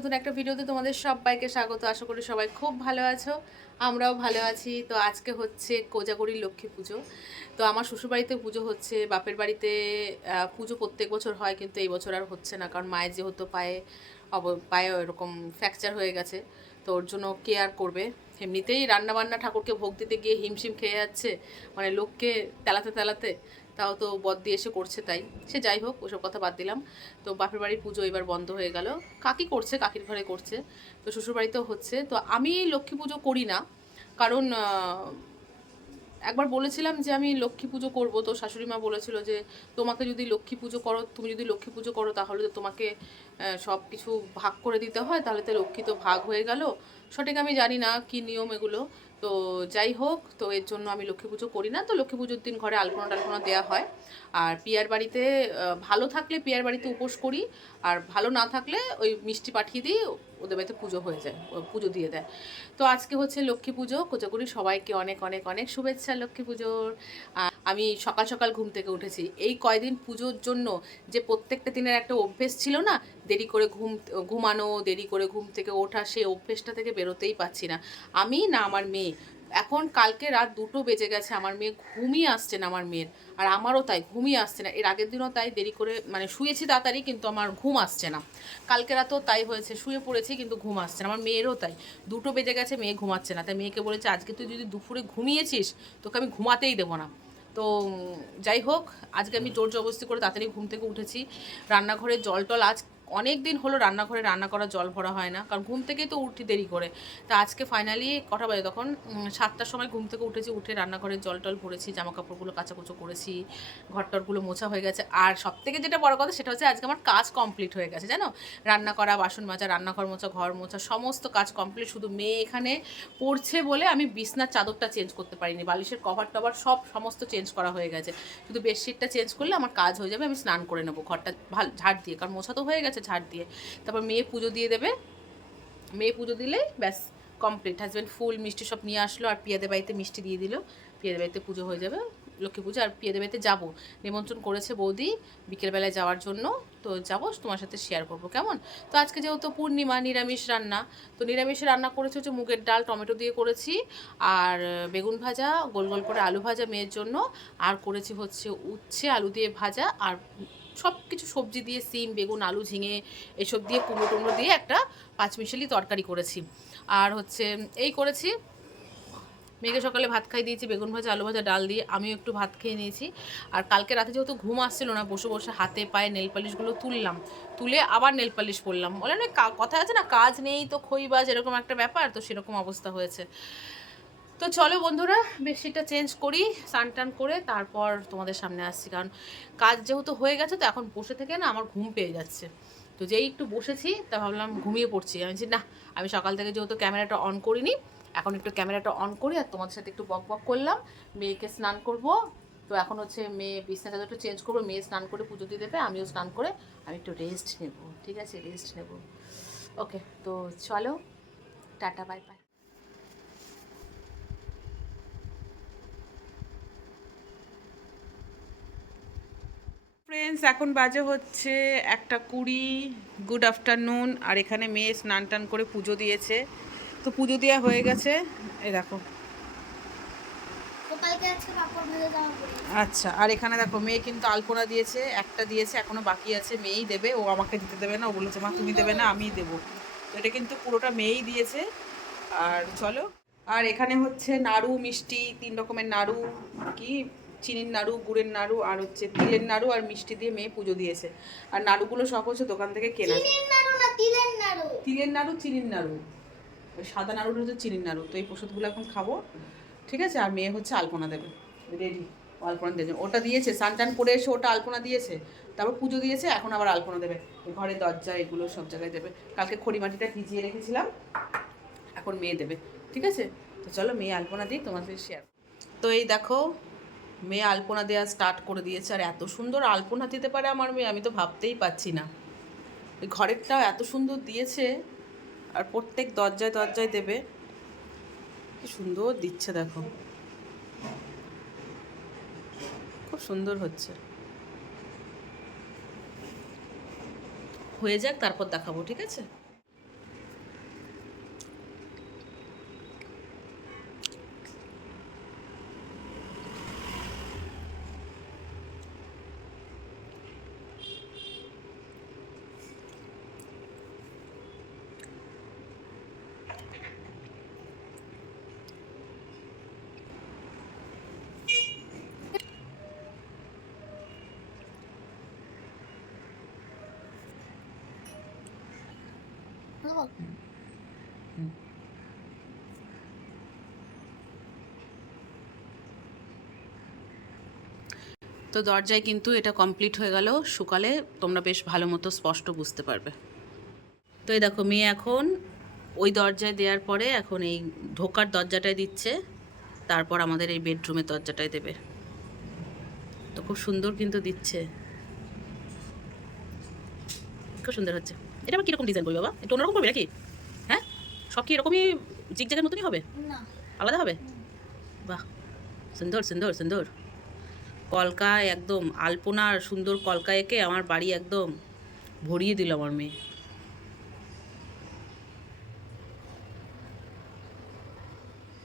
নতুন একটা ভিডিওতে তোমাদের সবাইকে স্বাগত। আশা করি সবাই খুব ভালো আছো, আমরাও ভালো আছি। তো আজকে হচ্ছে কোজাগরির লক্ষ্মী পুজো। তো আমার শ্বশুরবাড়িতে পুজো হচ্ছে, বাপের বাড়িতে পুজো প্রত্যেক বছর হয়, কিন্তু এই বছর আর হচ্ছে না, কারণ মায়ের যেহেতু পায়ে অব, পায়ে এরকম ফ্র্যাকচার হয়ে গেছে, তো ওর জন্য কেয়ার করবে। এমনিতেই রান্নাবান্না ঠাকুরকে ভোগ দিতে গিয়ে হিমশিম খেয়ে যাচ্ছে মানে লোককে তেলাতে তেলাতে। তাও তো বদ দিয়ে এসে করছে তাই। সে যাই হোক, ওসব কথা বাদ দিলাম। তো বাপের বাড়ির পুজো এবার বন্ধ হয়ে গেল। কাকি করছে, কাকির ঘরে করছে। তো শ্বশুর বাড়িতেও হচ্ছে। তো আমি লক্ষ্মী পুজো করি না। কারণ একবার বলেছিলাম যে আমি লক্ষ্মী পুজো করব। তো শাশুড়ি মা বলেছিল যে, তোমাকে যদি লক্ষ্মী পুজো করো, তুমি যদি লক্ষ্মী পুজো করো, তাহলে তো তোমাকে সব কিছু ভাগ করে দিতে হয়। তাহলে তো লক্ষ্মী তো ভাগ হয়ে গেল। সঠিক আমি জানি না কি নিয়ম এগুলো। তো যাই হোক, তো এর জন্য আমি লক্ষ্মী পুজো করি না। তো লক্ষ্মী পুজোর দিন ঘরে আলপনা টালপনা দেওয়া হয়। আর পিয়ার বাড়িতে ভালো থাকলে পিয়ার বাড়িতে উপোস করি। আর ভালো না থাকলে ওই মিষ্টি পাঠিয়ে দিই। ওদের বাড়িতে পুজো হয়ে যায় পুজো দিয়ে দেয়। তো আজকে হচ্ছে লক্ষ্মী পুজো কোচাকুরি সবাইকে অনেক অনেক অনেক শুভেচ্ছা লক্ষ্মী পুজোর। আমি সকাল সকাল ঘুম থেকে উঠেছি। এই কয়দিন পুজোর জন্য যে প্রত্যেকটা দিনের একটা অভ্যেস ছিল না, দেরি করে ঘুম, ঘুমানো, দেরি করে ঘুম থেকে ওঠা, সেই অভ্যেসটা থেকে বেরোতেই পাচ্ছি না। আমি না আমার মেয়ে এখন কালকে রাত দুটো বেজে গেছে, আমার মেয়ে ঘুমিয়ে আসছে না আমার মেয়ের, আর আমারও তাই ঘুমিয়ে আসছে না। এর আগের দিনও তাই দেরি করে মানে শুয়েছি তাড়াতাড়ি, কিন্তু আমার ঘুম আসছে না। কালকে রাতেও তাই হয়েছে, শুয়ে পড়েছি কিন্তু ঘুম আসছে না, আমার মেয়েরও তাই। দুটো বেজে গেছে, মেয়ে ঘুমাচ্ছে না। তাই মেয়েকে বলেছে, আজকে তুই যদি দুপুরে ঘুমিয়েছিস, তোকে আমি ঘুমাতেই দেবো না। তো যাই হোক, আজকে আমি জোর জবরদস্তি করে তাড়াতাড়ি ঘুম থেকে উঠেছি। রান্নাঘরে জল টল আজ অনেক দিন হলো রান্নাঘরে রান্না করা জল ভরা হয় না, কারণ ঘুম থেকেই তো উঠি দেরি করে। তা আজকে ফাইনালি কটা বাজে তখন? সাতটার সময় ঘুম থেকে উঠেছি, উঠে রান্নাঘরে জল টল ভরেছি জামা কাপড়গুলো কাচাকুচো করেছি ঘর টরগুলো মোছা হয়ে গেছে। আর সব থেকে যেটা বড় কথা সেটা হচ্ছে আজকে আমার কাজ কমপ্লিট হয়ে গেছে, জানো? রান্না করা, বাসন মাজা, রান্নাঘর মোছা, ঘর মোছা, সমস্ত কাজ কমপ্লিট শুধু মেয়ে এখানে পড়ছে বলে আমি বিছনার চাদরটা চেঞ্জ করতে পারিনি, বালিশের কভার টভার সব সমস্ত চেঞ্জ করা হয়ে গেছে। শুধু বেডশিটটা চেঞ্জ করলে আমার কাজ হয়ে যাবে, আমি স্নান করে নেব, ঘরটা ভালো ঝাড় দিয়ে, কারণ মোছা তো হয়ে গেছে ঝাড় দিয়ে। তারপর মেয়ে পুজো দিয়ে দেবে। মেয়ে পুজো দিলেই ব্যাস কমপ্লিট হাজব্যান্ড ফুল মিষ্টি সব নিয়ে আসলো আর পিয়াদের বাড়িতে মিষ্টি দিয়ে দিল। পিয়াদের বাড়িতে পুজো হয়ে যাবে, লক্ষ্মী পুজো। আর পিয়াদের বাড়িতে যাব। নিমন্ত্রণ করেছে বৌদি বিকেলবেলায় যাওয়ার জন্য। তো যাব, তোমার সাথে শেয়ার করব। কেমন? তো আজকে যেহেতু পূর্ণিমা, নিরামিষ রান্না, তো নিরামিষ রান্না করেছি হচ্ছে মুগের ডাল, টমেটো দিয়ে করেছি। আর বেগুন ভাজা, গোল গোল করে আলু ভাজা মেয়ের জন্য। আর করেছি হচ্ছে উচ্ছে, আলু দিয়ে ভাজা আর সব কিছু সবজি দিয়ে সিম, বেগুন, আলু ঝিঙে এসব দিয়ে কুমড়ো টুমড়ো দিয়ে একটা পাঁচমিশালি তরকারি করেছি। আর হচ্ছে এই করেছি, মেয়েকে সকালে ভাত খাই দিয়েছি, বেগুন ভাজা, আলু ভাজা, ডাল দিয়ে আমিও একটু ভাত খেয়ে নিয়েছি। আর কালকে রাতে যেহেতু ঘুম আসছিল না, বসে বসে হাতে পায়ে নেল পালিশগুলো তুললাম, তুলে আবার নেল পালিশ পরলাম। বলে না কথা আছে না, কাজ নেই তো খইবাজ এরকম একটা ব্যাপার, তো সেরকম অবস্থা হয়েছে। তো চলো বন্ধুরা, বেডশিটটা চেঞ্জ করি, স্নান টান করে তারপর তোমাদের সামনে আসছি। কারণ কাজ যেহেতু হয়ে গেছে, তো এখন বসে থেকে না আমার ঘুম পেয়ে যাচ্ছে। তো যেই একটু বসেছি, তা ভাবলাম ঘুমিয়ে পড়ছি। আমি না, আমি সকাল থেকে যেহেতু ক্যামেরাটা অন করিনি, এখন একটু ক্যামেরাটা অন করি আর তোমাদের সাথে একটু বক বক করলাম। মেয়েকে স্নান করব। তো এখন হচ্ছে মেয়ে বিছনা চাদরটা চেঞ্জ করব, মেয়ে স্নান করে পুজো দিয়ে দেবে, আমিও স্নান করে আমি একটু রেস্ট নেব। ঠিক আছে? রেস্ট নেব। ওকে তো চলো, টাটা বাই বাই ফ্রেন্ডস এখন বাজে হচ্ছে একটা কুড়ি গুড আফটারনুন আর এখানে মেয়ে স্নান টান করে পুজো দিয়েছে। তো পুজো দেওয়া হয়ে গেছে। এই দেখো। আচ্ছা আর এখানে দেখো মেয়ে কিন্তু আলপনা দিয়েছে একটা দিয়েছে এখনও বাকি আছে মেয়েই দেবে ও আমাকে দিতে দেবে না ও বলেছে মা তুমি দেবে না আমিই দেবো। তো এটা কিন্তু পুরোটা মেয়েই দিয়েছে। আর চলো। আর এখানে হচ্ছে নাড়ু মিষ্টি তিন রকমের নাড়ু কি? চিনির নাড়ু গুড়ের নাড়ু আর হচ্ছে তিলের নাড়ু আর মিষ্টি দিয়ে মেয়ে পুজো দিয়েছে। আর নাড়ুগুলো সব হচ্ছে দোকান থেকে কেনা তিলের নাড়ু? চিনির নাড়ু। ওই সাদা নাড়ুটা হচ্ছে চিনির নাড়ু। তো এই প্রসাদগুলো এখন খাব। ঠিক আছে? আর মেয়ে হচ্ছে আলপনা দেবে। রেডি আলপনা দেবে। ওটা দিয়েছে। স্নান টান করে এসে ওটা আলপনা দিয়েছে। তারপর পুজো দিয়েছে। এখন আবার আলপনা দেবে। ঘরে দরজা এগুলো সব জায়গায় দেবে। কালকে খড়িমাটিটা ভিজিয়ে রেখেছিলাম। এখন মেয়ে দেবে। ঠিক আছে? তো চলো মেয়ে আলপনা দিই তোমাদের শেয়ার তো এই দেখো মেয়ে আলপনা দেওয়া স্টার্ট করে দিয়েছে। আর এত সুন্দর আলপনা দিতে পারে আমার মেয়ে, আমি তো ভাবতেই পাচ্ছি না। ঘরেরটাও এত সুন্দর দিয়েছে, আর প্রত্যেক দরজায় দরজায় দেবে। কি সুন্দর দিচ্ছে দেখো। খুব সুন্দর হচ্ছে। হয়ে যাক, তারপর দেখাবো, ঠিক আছে? দেবো তো দরজায় কিন্তু এটা কমপ্লিট হয়ে গেল। শুকালে তোমরা বেশ ভালো মতো স্পষ্ট বুঝতে পারবে। তো এই দেখো, মেয়ে এখন ওই দরজায় দেওয়ার পরে এখন এই ঢোকার দরজাটায় দিচ্ছে। তারপর আমাদের এই বেডরুমের দরজাটায় দেবে। তো খুব সুন্দর কিন্তু দিচ্ছে। খুব সুন্দর হচ্ছে। এটা আবার কীরকম ডিজাইন করবি বাবা? একটু অন্যরকম করবি নাকি? হ্যাঁ? সব কি এরকমই জিগজাগের মতনই হবে? না। আলাদা হবে? বাহ সুন্দর সুন্দর সুন্দর। কলকায় একদম আলপনার সুন্দর কলকা এঁকে আমার বাড়ি একদম ভরিয়ে দিল আমার মেয়ে।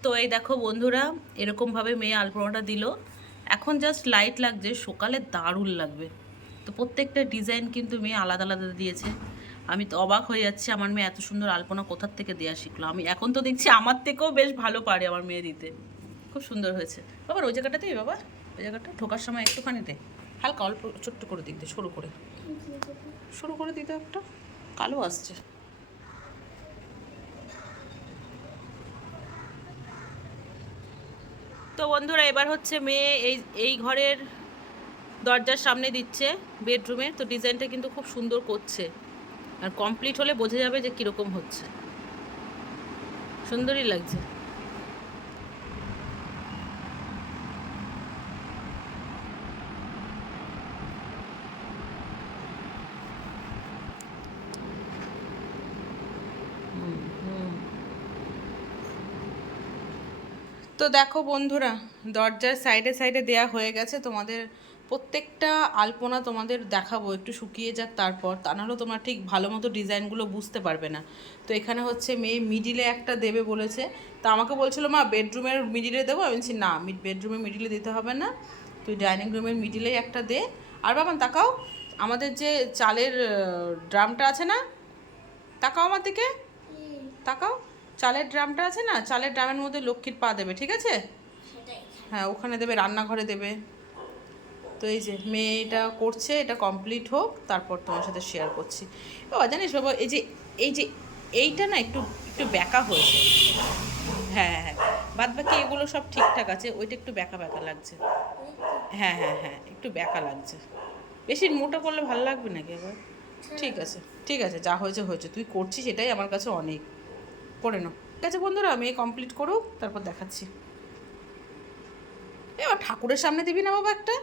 তো এই দেখো বন্ধুরা এরকমভাবে মেয়ে আলপনাটা দিল। এখন জাস্ট লাইট লাগছে সকালে দারুণ লাগবে। তো প্রত্যেকটা ডিজাইন কিন্তু মেয়ে আলাদা আলাদা দিয়েছে। আমি তো অবাক হয়ে যাচ্ছি, আমার মেয়ে এত সুন্দর আলপনা কোথার থেকে দেওয়া শিখলো? আমি এখন তো দেখছি আমার থেকেও বেশ ভালো পারে আমার মেয়ে দিতে। খুব সুন্দর হয়েছে। বাবা ওই জায়গাটাতেই বাবা? ওই জায়গাটা ঢোকার সময় একটুখানি দে। হালকা অল্প ছোট্ট করে দিতে সরু করে। শুরু করে দিতে একটা। কালো আসছে। তো বন্ধুরা, এবার হচ্ছে মেয়ে এই এই ঘরের দরজার সামনে দিচ্ছে বেডরুমে। তো ডিজাইনটা কিন্তু খুব সুন্দর করছে। আর কমপ্লিট হলে বোঝা যাবে যে কীরকম হচ্ছে। সুন্দরই লাগছে। তো দেখো বন্ধুরা, দরজার সাইডে সাইডে দেয়া হয়ে গেছে। তোমাদের প্রত্যেকটা আলপনা তোমাদের দেখাবো একটু শুকিয়ে যাক তারপর। তা নাহলে তোমরা ঠিক ভালো মতো ডিজাইনগুলো বুঝতে পারবে না। তো এখানে হচ্ছে মেয়ে মিডিলে একটা দেবে বলেছে। তা আমাকে বলছিল মা বেডরুমের মিডিলে দেবো? আমি বলছি না মিড বেডরুমের মিডিলে দিতে হবে না। তুই ডাইনিং রুমের মিডিলেই একটা দে। আর বাবান তাকাও আমাদের যে চালের ড্রামটা আছে না? তাকাও আমার দিকে। তাকাও চালের ড্রামটা আছে না? চালের ড্রামের মধ্যে লক্ষ্মীর পা দেবে ঠিক আছে? হ্যাঁ ওখানে দেবে রান্নাঘরে দেবে। তো এই যে মেয়ে এটা করছে, এটা কমপ্লিট হোক, তারপর তোমার সাথে শেয়ার করছি। বাবা, জানিস বাবা, এই যে এই যে, এইটা না একটু একটু ব্যাকা হয়েছে। হ্যাঁ হ্যাঁ হ্যাঁ বাদ বাকি এগুলো সব ঠিকঠাক আছে, ওইটা একটু ব্যাকা ব্যাকা লাগছে। হ্যাঁ হ্যাঁ হ্যাঁ একটু ব্যাকা লাগছে। বেশি মোটা করলে ভালো লাগবে নাকি আবার? ঠিক আছে ঠিক আছে, যা হয়েছে হয়েছে। তুই করছিস, এটাই আমার কাছে অনেক। করে নাও। ঠিক আছে বন্ধুরা, আমি কমপ্লিট করুক, তারপর দেখাচ্ছি। এবার ঠাকুরের সামনে দিবি না বাবা একটা?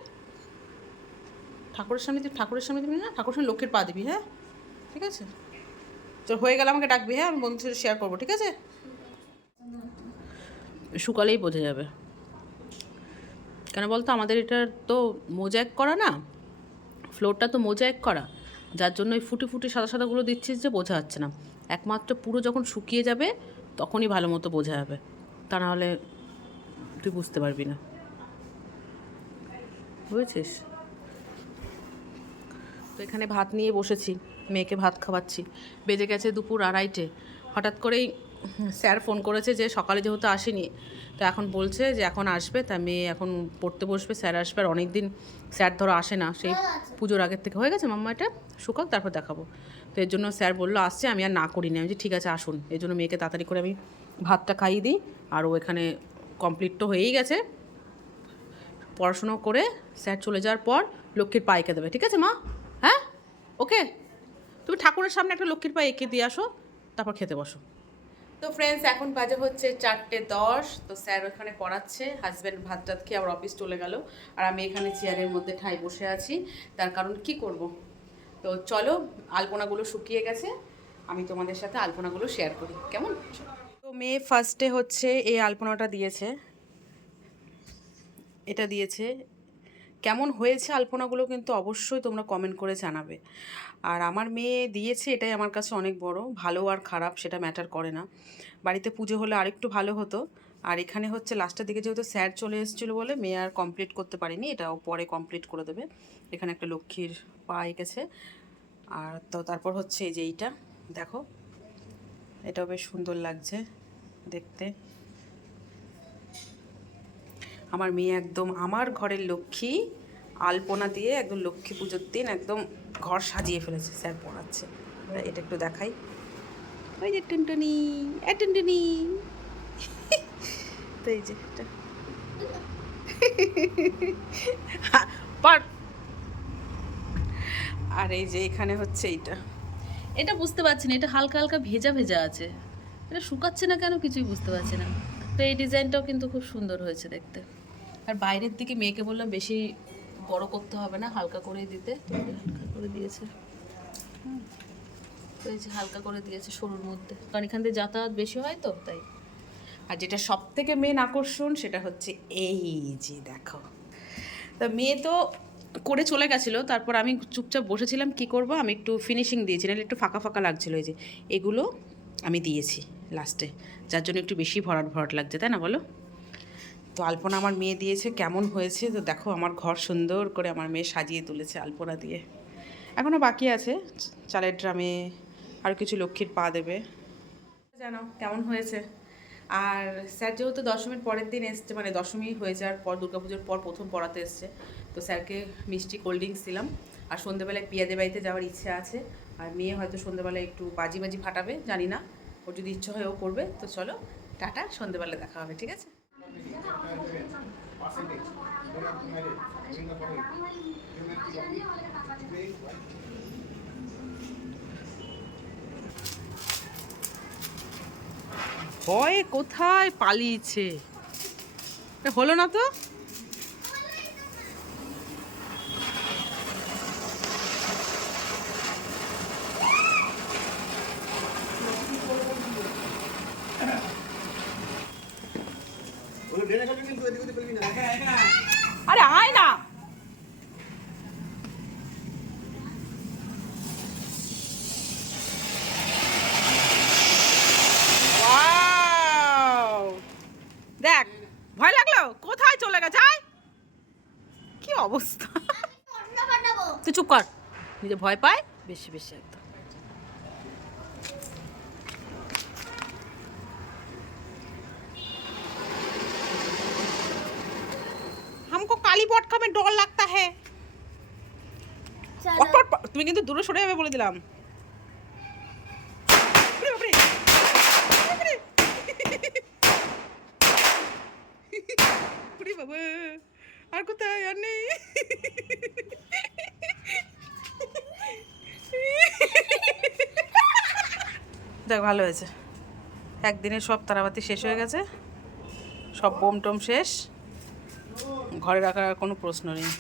ঠাকুরের সামনে ঠাকুরের সামনে দিবি না, ঠাকুরের সামনে লক্ষ্মীর পা দিবি হ্যাঁ? ঠিক আছে? তো হয়ে গেলে আমাকে ডাকবি হ্যাঁ? আমি বন্ধুদের সাথে শেয়ার করব, ঠিক আছে? শুকালেই বোঝা যাবে। কেন বলতো? আমাদের এটা তো মোজাইক করা না? ফ্লোরটা তো মোজাইক করা। যার জন্য ওই ফুটে ফুটে সাদা সাদাগুলো দিচ্ছিস যে বোঝা যাচ্ছে না। একমাত্র পুরো যখন শুকিয়ে যাবে, তখনই ভালো মতো বোঝা যাবে। তা নাহলে তুই বুঝতে পারবি না। বুঝেছিস? তো এখানে ভাত নিয়ে বসেছি, মেয়েকে ভাত খাওয়াচ্ছি। বেজে গেছে দুপুর আড়াইটে। হঠাৎ করেই স্যার ফোন করেছে যে সকালে যেহেতু আসেনি, তো এখন বলছে যে এখন আসবে, তা মেয়ে এখন পড়তে বসবে, স্যার আসবে আর অনেক দিন স্যার ধরো আসে না, সেই পুজোর আগের থেকে। হয়ে গেছে মাম্মা এটা? শুকাক তারপর দেখাবো। তো এর জন্য স্যার বলল, আসছে, আমি আর না করি করিনি। আমি যে ঠিক আছে, আসুন। এর জন্য মেয়েকে তাড়াতাড়ি করে আমি ভাতটা খাইয়ে দিই। আর ও এখানে কমপ্লিট তো হয়েই গেছে। পড়াশুনো করে স্যার চলে যাওয়ার পর লক্ষ্মীর পা এঁকে দেবে। ঠিক আছে মা? ওকে? তুমি ঠাকুরের সামনে একটা লক্ষ্মীর পা এঁকে দিয়ে আসো, তারপর খেতে বসো। তো ফ্রেন্ডস এখন বাজে হচ্ছে চারটে দশ, তো স্যার ওখানে পড়াচ্ছে হাজব্যান্ড ভাত টাত খেয়ে আবার অফিস চলে গেল, আর আমি এখানে চেয়ারের মধ্যে ঠাই বসে আছি, তার কারণ কি করব? তো চলো, আলপনাগুলো শুকিয়ে গেছে, আমি তোমাদের সাথে আলপনাগুলো শেয়ার করি, কেমন? তো মেয়ে ফার্স্টে হচ্ছে এই আলপনাটা দিয়েছে, এটা দিয়েছে কেমন হয়েছে আলপনাগুলো কিন্তু অবশ্যই তোমরা কমেন্ট করে জানাবে। আর আমার মেয়ে দিয়েছে, এটাই আমার কাছে অনেক বড়, ভালো আর খারাপ সেটা ম্যাটার করে না। বাড়িতে পুজো হলে আরেকটু ভালো হতো। আর এখানে হচ্ছে লাস্টের দিকে যেহেতু স্যার চলে এসেছিল বলে মেয়ে আর কমপ্লিট করতে পারিনি এটাও পরে কমপ্লিট করে দেবে। এখানে একটা লক্ষ্মীর পা এঁকেছে। আর তো তারপর হচ্ছে এই যে এইটা, দেখো। এটাও বেশ সুন্দর লাগছে দেখতে। আমার মেয়ে একদম আমার ঘরের লক্ষ্মী, আলপনা দিয়ে একদম লক্ষ্মী পুজোর দিন একদম ঘর সাজিয়ে ফেলেছে, স্যার পড়াচ্ছে। এটা একটু দেখাই। ওই যে টুনটুনি টুনটুনি। তো এই যে এটা। আর এই যে এখানে হচ্ছে এইটা। এটা বুঝতে পারছি না, এটা হালকা হালকা ভেজা ভেজা আছে। এটা শুকাচ্ছে না কেন কিছুই বুঝতে পারছি না। তো এই ডিজাইনটাও কিন্তু খুব সুন্দর হয়েছে দেখতে। আর বাইরের দিকে মেয়েকে বললাম বেশি বড় করতে হবে না, হালকা করেই দিতে। হালকা করে দিয়েছে। যে হালকা করে দিয়েছে সরুর মধ্যে। কারণ এখান থেকে যাতায়াত বেশি হয় তো, তাই। আর যেটা সব থেকে মেন আকর্ষণ সেটা হচ্ছে এই যে দেখো। তা মেয়ে তো করে চলে গেছিল, তারপর আমি চুপচাপ বসেছিলাম, কি করব? আমি একটু ফিনিশিং দিয়েছি, নাহলে একটু ফাঁকা ফাঁকা লাগছিল এই যে। এগুলো আমি দিয়েছি লাস্টে যার জন্য একটু বেশি ভরাট ভরাট লাগছে, তাই না বলো? তো আলপনা আমার মেয়ে দিয়েছে, কেমন হয়েছে? তো দেখো আমার ঘর সুন্দর করে আমার মেয়ে সাজিয়ে তুলেছে আলপনা দিয়ে। এখনও বাকি আছে, চালের ড্রামে আর কিছু লক্ষ্মীর পা দেবে। জানো, কেমন হয়েছে? আর স্যার যেহেতু দশমীর পরের দিন এসছে মানে দশমী হয়ে যাওয়ার পর, দুর্গাপুজোর পর প্রথম পড়াতে এসছে, তো স্যারকে মিষ্টি কোল্ড ড্রিঙ্কস দিলাম। আর সন্ধ্যেবেলায় পিয়াদের বাড়িতে যাওয়ার ইচ্ছে আছে, আর মেয়ে হয়তো সন্ধ্যেবেলায় একটু বাজি বাজি ফাটাবে, জানি না। ওর যদি ইচ্ছা হয় ও করবে, তো চলো, টাটা সন্ধ্যেবেলায় দেখা হবে, ঠিক আছে? ভয়ে কোথায় পালিয়েছে? হলো না তো আরে আয় না Wow! দেখ ভয় লাগল কোথায় চলে গেছে আয় কি অবস্থা অন্য ফাটাবো তুই চুপ কর নিজে ভয় পায় বেশি বেশি একদম हमको काली बॉट का में डर लगता है চলো পট, পট, পট। তুমি কিন্তু দূরে সরে যাবে বলে দিলাম দেখ, ভালো হয়েছে। একদিনে সব তারাবাতি শেষ হয়ে গেছে। সব বোম টোম শেষ। ঘরে রাখার কোনো প্রশ্ন নেই।